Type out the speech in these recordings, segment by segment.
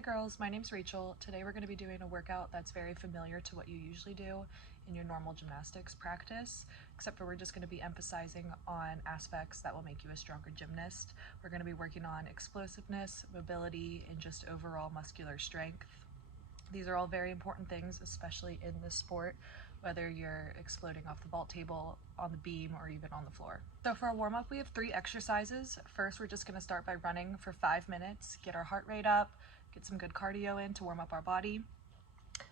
Hi girls, my name's Rachel. Today we're going to be doing a workout that's very familiar to what you usually do in your normal gymnastics practice, except for we're just going to be emphasizing on aspects that will make you a stronger gymnast. We're going to be working on explosiveness, mobility, and just overall muscular strength. These are all very important things, especially in this sport, whether you're exploding off the vault table, on the beam, or even on the floor. So for our warm-up, we have 3 exercises. First, we're just going to start by running for 5 minutes, get our heart rate up, get some good cardio in to warm up our body.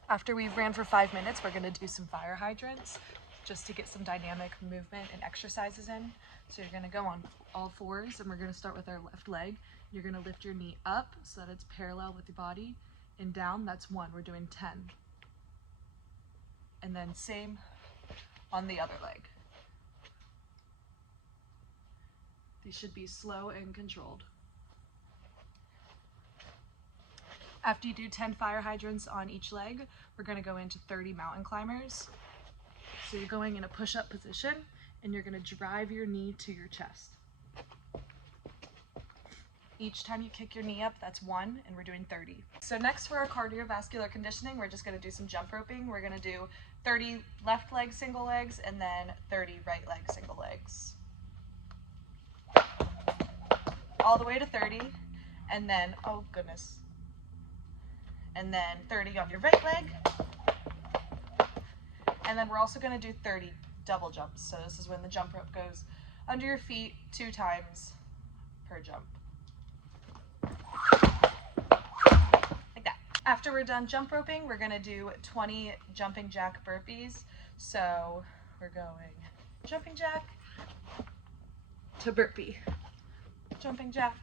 After we've ran for 5 minutes, we're going to do some fire hydrants just to get some dynamic movement and exercises in. So you're going to go on all fours, and we're going to start with our left leg. You're going to lift your knee up so that it's parallel with your body, and down, that's 1. We're doing 10. And then same on the other leg. These should be slow and controlled. After you do 10 fire hydrants on each leg, we're going to go into 30 mountain climbers. So you're going in a push-up position, and you're going to drive your knee to your chest. Each time you kick your knee up, that's 1, and we're doing 30. So next for our cardiovascular conditioning, we're just going to do some jump roping. We're going to do 30 left leg single legs, and then 30 right leg single legs. All the way to 30, and then, oh goodness, and then 30 on your right leg. And then we're also going to do 30 double jumps. So this is when the jump rope goes under your feet 2 times per jump. Like that. After we're done jump roping, we're going to do 20 jumping jack burpees. So we're going jumping jack to burpee, jumping jack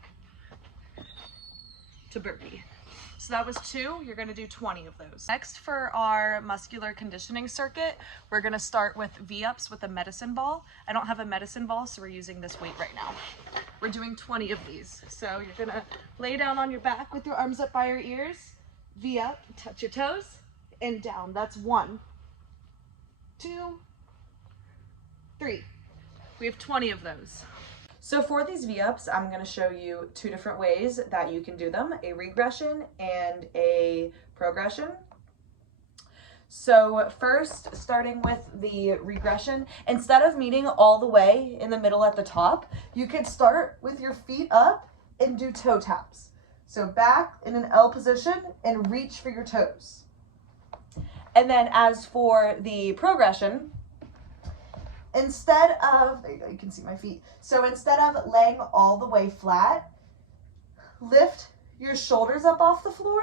to burpee. So that was 2, you're going to do 20 of those. Next for our muscular conditioning circuit, we're going to start with V-ups with a medicine ball. I don't have a medicine ball, so we're using this weight right now. We're doing 20 of these. So you're going to lay down on your back with your arms up by your ears, V-up, touch your toes, and down. That's 1, 2, 3. We have 20 of those. So for these V-ups, I'm going to show you 2 different ways that you can do them, a regression and a progression. So first, starting with the regression, instead of meeting all the way in the middle at the top, you could start with your feet up and do toe taps. So back in an L position and reach for your toes. And then as for the progression, instead of, there you go, you can see my feet. So instead of laying all the way flat, lift your shoulders up off the floor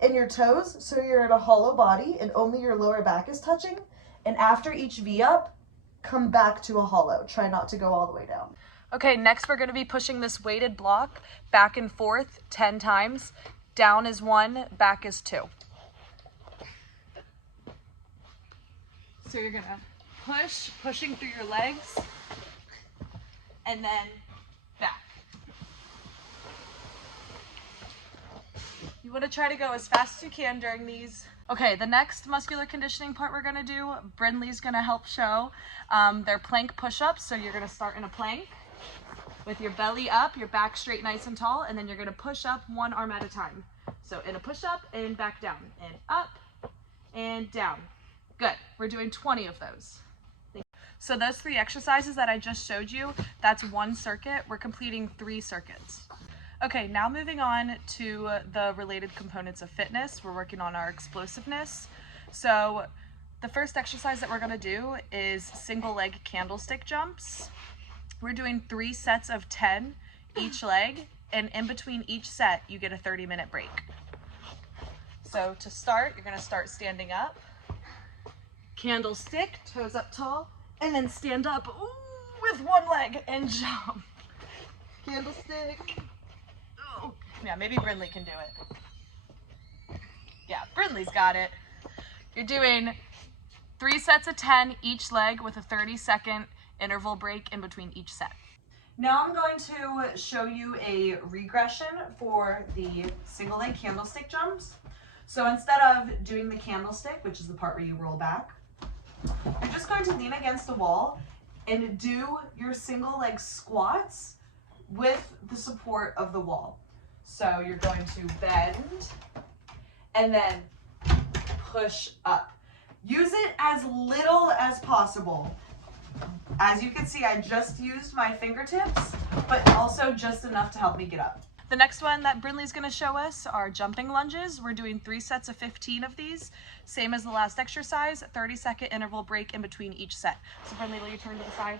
and your toes so you're in a hollow body and only your lower back is touching. And after each V-up, come back to a hollow. Try not to go all the way down. Okay, next we're going to be pushing this weighted block back and forth 10 times. Down is 1, back is 2. So you're going to pushing through your legs, and then back. You want to try to go as fast as you can during these. Okay, the next muscular conditioning part we're going to do, Brindley's going to help show. They're plank push-ups, so you're going to start in a plank with your belly up, your back straight, nice and tall, and then you're going to push up 1 arm at a time. So in a push-up and back down, and up and down. Good. We're doing 20 of those. So those 3 exercises that I just showed you, that's 1 circuit. We're completing 3 circuits. Okay, now moving on to the related components of fitness. We're working on our explosiveness. So the first exercise that we're going to do is single leg candlestick jumps. We're doing 3 sets of 10 each leg, and in between each set, you get a 30-minute break. So to start, you're going to start standing up, candlestick, toes up tall, and then stand up with 1 leg and jump. Candlestick. Oh, yeah, maybe Brindley can do it. Yeah, Brindley's got it. You're doing 3 sets of 10 each leg with a 30-second interval break in between each set. Now I'm going to show you a regression for the single leg candlestick jumps. So instead of doing the candlestick, which is the part where you roll back, you're just going to lean against the wall and do your single leg squats with the support of the wall. So you're going to bend and then push up. Use it as little as possible. As you can see, I just used my fingertips, but also just enough to help me get up. The next one that Brynleigh's gonna show us are jumping lunges. We're doing 3 sets of 15 of these. Same as the last exercise, 30-second interval break in between each set. So Brynleigh, will you turn to the side?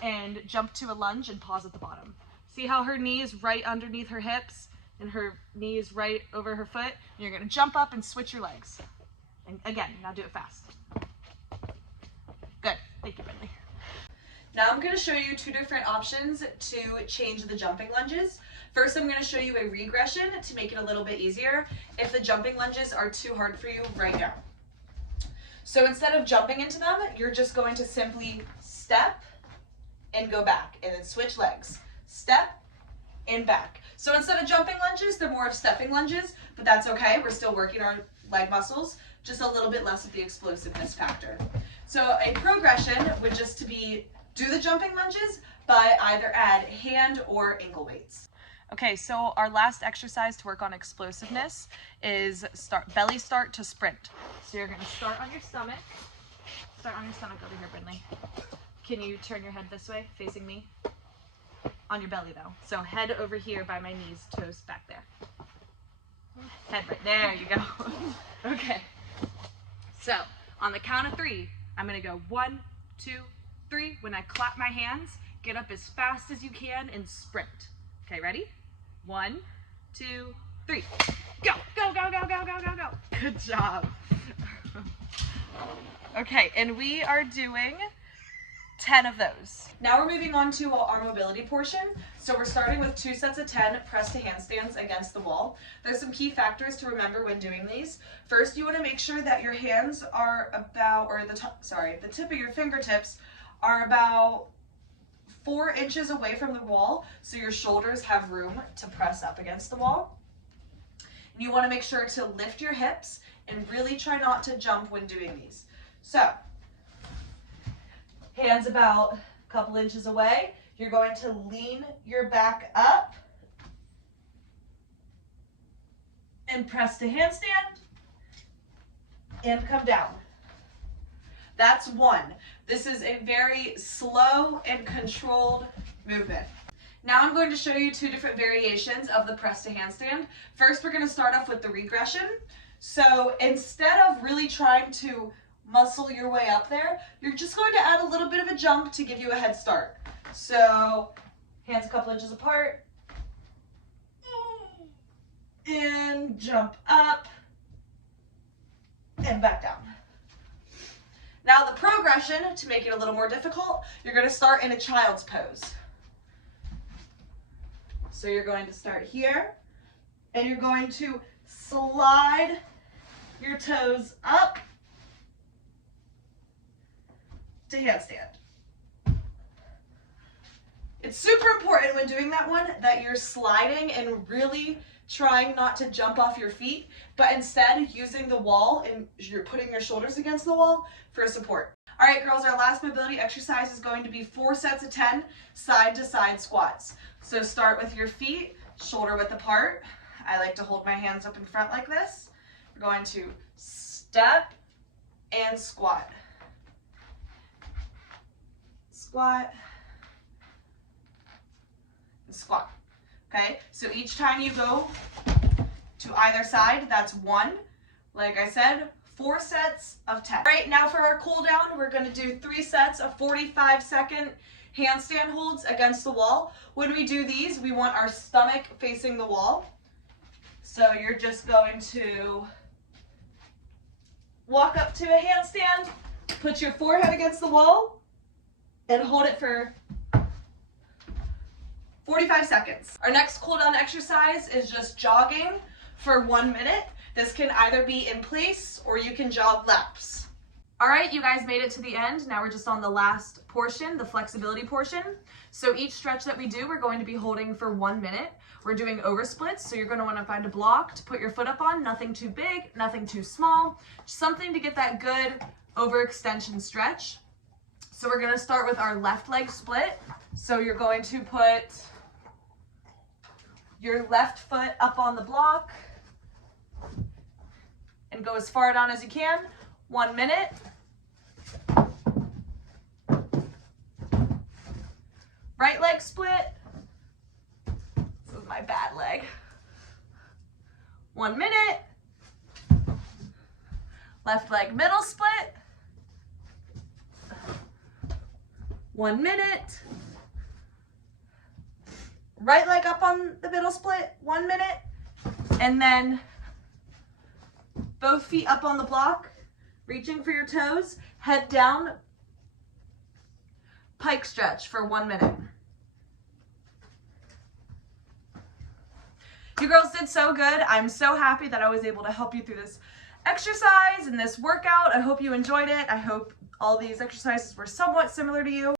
And jump to a lunge and pause at the bottom. See how her knee is right underneath her hips and her knee is right over her foot? And you're gonna jump up and switch your legs. And again, now do it fast. Good, thank you, Brynleigh. Now I'm going to show you 2 different options to change the jumping lunges. First, I'm going to show you a regression to make it a little bit easier if the jumping lunges are too hard for you right now. So instead of jumping into them, you're just going to simply step and go back and then switch legs. Step and back. So instead of jumping lunges, they're more of stepping lunges, but that's okay. We're still working our leg muscles, just a little bit less of the explosiveness factor. So a progression would just to be do the jumping lunges, but either add hand or ankle weights. Okay, so our last exercise to work on explosiveness is belly start to sprint. So you're gonna start on your stomach. Start on your stomach over here, Brynleigh. Can you turn your head this way, facing me? On your belly though. So head over here by my knees, toes back there. Head right there, you go. Okay. So on the count of 3, I'm gonna go 1, 2, 3. When I clap my hands, get up as fast as you can and sprint. Okay, ready? 1, 2, 3. Go, go, go, go, go, go, go, go. Good job. Okay, and we are doing 10 of those. Now we're moving on to our mobility portion. So we're starting with 2 sets of 10 press to handstands against the wall. There's some key factors to remember when doing these. First, you want to make sure that your hands are about, or the tip of your fingertips are about 4 inches away from the wall, so your shoulders have room to press up against the wall. And you want to make sure to lift your hips and really try not to jump when doing these. So, hands about a couple inches away. You're going to lean your back up and press to handstand and come down. That's 1. This is a very slow and controlled movement. Now I'm going to show you 2 different variations of the press to handstand. First, we're going to start off with the regression. So instead of really trying to muscle your way up there, you're just going to add a little bit of a jump to give you a head start. So hands a couple inches apart and jump up and back down. Now the progression, to make it a little more difficult, you're going to start in a child's pose. So you're going to start here, and you're going to slide your toes up to handstand. It's super important when doing that one that you're sliding and really trying not to jump off your feet, but instead using the wall and you're putting your shoulders against the wall for support. All right, girls, our last mobility exercise is going to be 4 sets of 10 side-to-side squats. So start with your feet shoulder width apart. I like to hold my hands up in front like this. We're going to step and squat. Squat and squat. Okay, so each time you go to either side, that's 1. Like I said, 4 sets of 10. All right, now for our cool down, we're going to do 3 sets of 45-second handstand holds against the wall. When we do these, we want our stomach facing the wall. So you're just going to walk up to a handstand, put your forehead against the wall, and hold it for 45 seconds. Our next cool down exercise is just jogging for 1 minute. This can either be in place or you can jog laps. All right, you guys made it to the end. Now we're just on the last portion, the flexibility portion. So each stretch that we do, we're going to be holding for 1 minute. We're doing over splits, so you're going to want to find a block to put your foot up on. Nothing too big, nothing too small. Just something to get that good overextension stretch. So we're going to start with our left leg split. So you're going to put your left foot up on the block and go as far down as you can. 1 minute. Right leg split. This is my bad leg. 1 minute. Left leg middle split. 1 minute. Right leg up on the middle split. 1 minute. And then both feet up on the block, reaching for your toes, head down, pike stretch for 1 minute. You girls did so good. I'm so happy that I was able to help you through this exercise and this workout. I hope you enjoyed it. I hope all these exercises were somewhat similar to you.